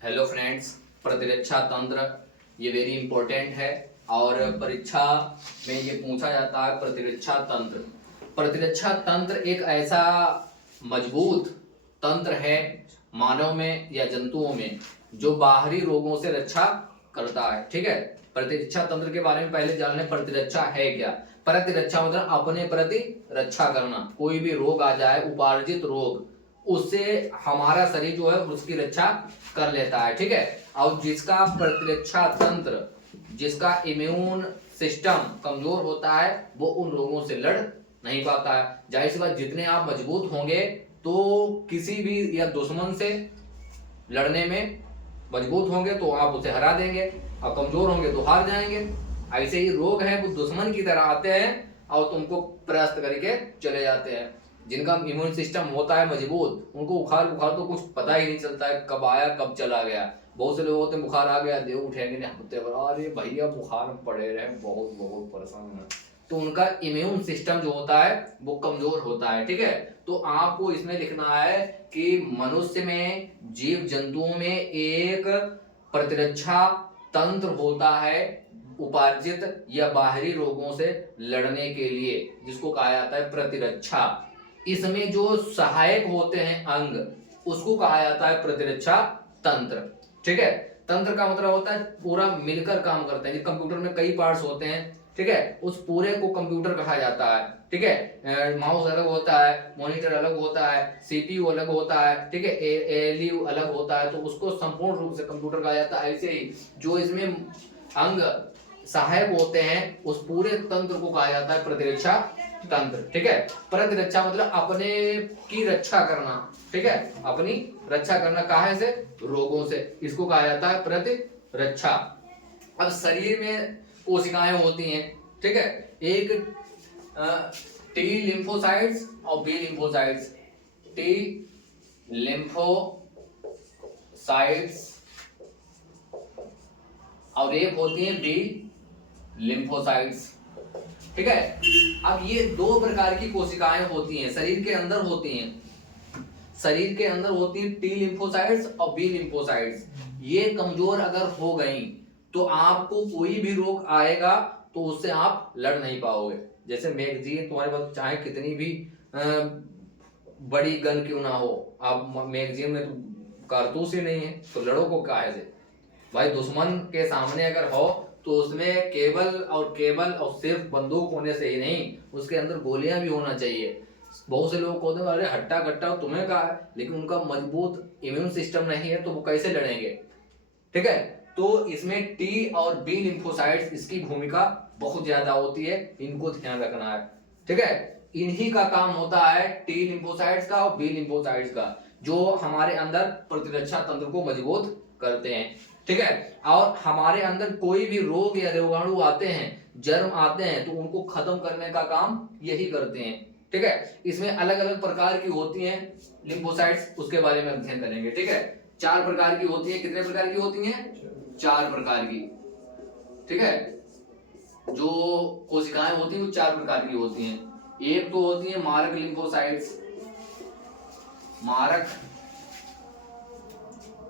Hello friends, प्रतिरक्षा तंत्र ये वेरी इंपॉर्टेंट है और परीक्षा में ये पूछा जाता है। प्रतिरक्षा तंत्र एक ऐसा मजबूत तंत्र है मानव में या जंतुओं में जो बाहरी रोगों से रक्षा करता है। ठीक है, प्रतिरक्षा तंत्र के बारे में पहले जान लें। प्रतिरक्षा है क्या? प्रतिरक्षा मतलब अपने प्रति रक्षा करना। कोई भी रोग आ जाए, उपार्जित रोग, उससे हमारा शरीर जो है उसकी रक्षा कर लेता है। ठीक है, और जिसका प्रतिरक्षा तंत्र, जिसका इम्यून सिस्टम कमजोर होता है, वो उन रोगों से लड़ नहीं पाता है। जाहिर सी बात, जितने आप मजबूत होंगे तो किसी भी या दुश्मन से लड़ने में मजबूत होंगे तो आप उसे हरा देंगे, और कमजोर होंगे तो हार जाएंगे। ऐसे ही रोग है, वो दुश्मन की तरह आते हैं और तुमको परास्त करके चले जाते हैं। जिनका इम्यून सिस्टम होता है मजबूत, उनको बुखार बुखार तो कुछ पता ही नहीं चलता है, कब आया कब चला गया। बहुत से लोग होते हैं बुखार आ गया, देव उठेंगे नहीं हफ्ते भर, अरे भैया बुखार में पड़े रहे, बहुत बहुत परेशान है। तो उनका इम्यून सिस्टम जो होता है वो कमजोर होता है। ठीक है, तो आपको इसमें लिखना है कि मनुष्य में, जीव जंतुओं में एक प्रतिरक्षा तंत्र होता है उपार्जित या बाहरी रोगों से लड़ने के लिए, जिसको कहा जाता है प्रतिरक्षा। इसमें जो सहायक होते हैं अंग, उसको कहा जाता है प्रतिरक्षा तंत्र। ठीक है, तंत्र का मतलब होता है पूरा मिलकर काम करते हैं। कंप्यूटर में कई पार्ट्स होते हैं, ठीक है, उस पूरे को कंप्यूटर कहा जाता है। ठीक है, माउस अलग होता है, मॉनिटर अलग होता है, सीपीयू अलग होता है, ठीक है, एएलयू अलग होता है, तो उसको संपूर्ण रूप से कंप्यूटर कहा जाता है। ऐसे ही जो इसमें अंग सहायक होते हैं, उस पूरे तंत्र को कहा जाता है प्रतिरक्षा तंत्र। ठीक है, प्रतिरक्षा मतलब अपने की रक्षा करना। ठीक है, अपनी रक्षा करना काहे से? रोगों से, इसको कहा जाता है प्रतिरक्षा। अब शरीर में कोशिकाएं होती हैं, ठीक है, एक टी लिम्फोसाइट्स और बी लिम्फोसाइट्स। टी लिम्फोसाइट्स और एक होती है बी लिम्फोसाइट्स। ठीक है, अब ये दो प्रकार की कोशिकाएं होती हैं, शरीर के अंदर होती हैं। शरीर के अंदर होती है टी लिम्फोसाइट्स और बी लिम्फोसाइट्स। ये कमजोर अगर हो गई तो आपको कोई भी रोग आएगा तो उससे आप लड़ नहीं पाओगे। जैसे मैगजीन, तुम्हारे पास चाहे कितनी भी बड़ी गन क्यों ना हो, आप मैगजीन में तो कारतूस ही नहीं है, तो लड़ो को काहे से? भाई दुश्मन के सामने अगर हो तो उसमें केवल और सिर्फ बंदूक होने से ही नहीं, उसके अंदर गोलियां भी होना चाहिए। बहुत से लोग कहते हैं अरे हट्टा कट्टा तुम्हें कहा है, लेकिन उनका मजबूत इम्यून सिस्टम नहीं है तो वो कैसे लड़ेंगे? ठीक है, तो इसमें टी और बी लिम्फोसाइट्स, इसकी भूमिका बहुत ज्यादा होती है, इनको ध्यान रखना है। ठीक है, इन्हीं का काम होता है, टी लिम्फोसाइट्स का और बी लिम्फोसाइट्स का, जो हमारे अंदर प्रतिरक्षा तंत्र को मजबूत करते हैं। ठीक है, और हमारे अंदर कोई भी रोग या रोगाणु आते हैं, जर्म आते हैं, तो उनको खत्म करने का काम यही करते हैं। ठीक है, इसमें अलग अलग प्रकार की होती हैं लिम्फोसाइट्स, उसके बारे में अध्ययन करेंगे। ठीक है, 4 प्रकार की होती है। कितने प्रकार की होती हैं? 4 प्रकार की। ठीक है, जो कोशिकाएं होती हैं वो 4 प्रकार की होती हैं। एक तो होती है मारक लिम्फोसाइट्स, मारक